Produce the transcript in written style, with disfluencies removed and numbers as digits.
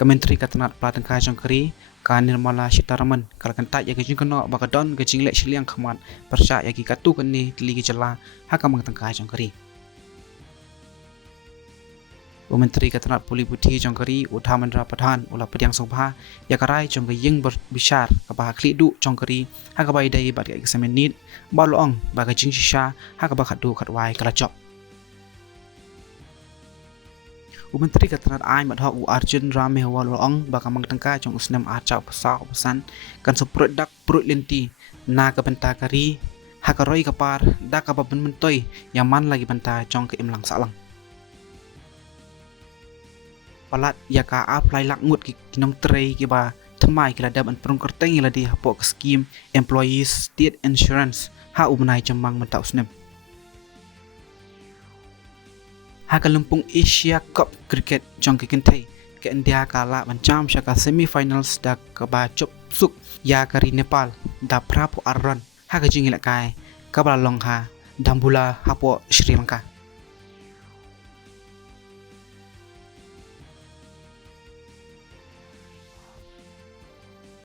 Kementeri Katanat Pelatangkai Jongkeri ka Nirmala Sitaraman kalkan tak ya gajing kena bakadon gajing lek shiliang khamat persya ya gi katu kani tili jela hakamang tangkai Jongkeri. Menteri Katanat Puli Putih Jongkeri Uthamandra Padhan ulah pediang songpha ya karai jongga yeng berbishar kabah klidu Jongkeri hakabai dai bat examen nit balong bagajing shisha hakabah khadu khatwai kalajok. Menteri Katanat Ai Madhok Arjun Ramehwal Ong bakamang tangkai jong usnam acau pasau pesan kan suprut dak prut lenti na ka benta kari hakaroi kapar dak ka ben mentoi yaman lagi benta jong ke imlang salang. Palat ya ka apply lakngut ki kinong trei ki ba thamai ki ladam an prong kerteng ila di hapok scheme employees state insurance ha umnai jamang menta usnem. Haka Lumpung Asia Cup Cricket jong ke kentai ke India kala mancam syaka semifinals dak ke ba chop suk ya kari Nepal da prapu arran haka jingilak kai kabala long ha dambula hapo Sri Lanka.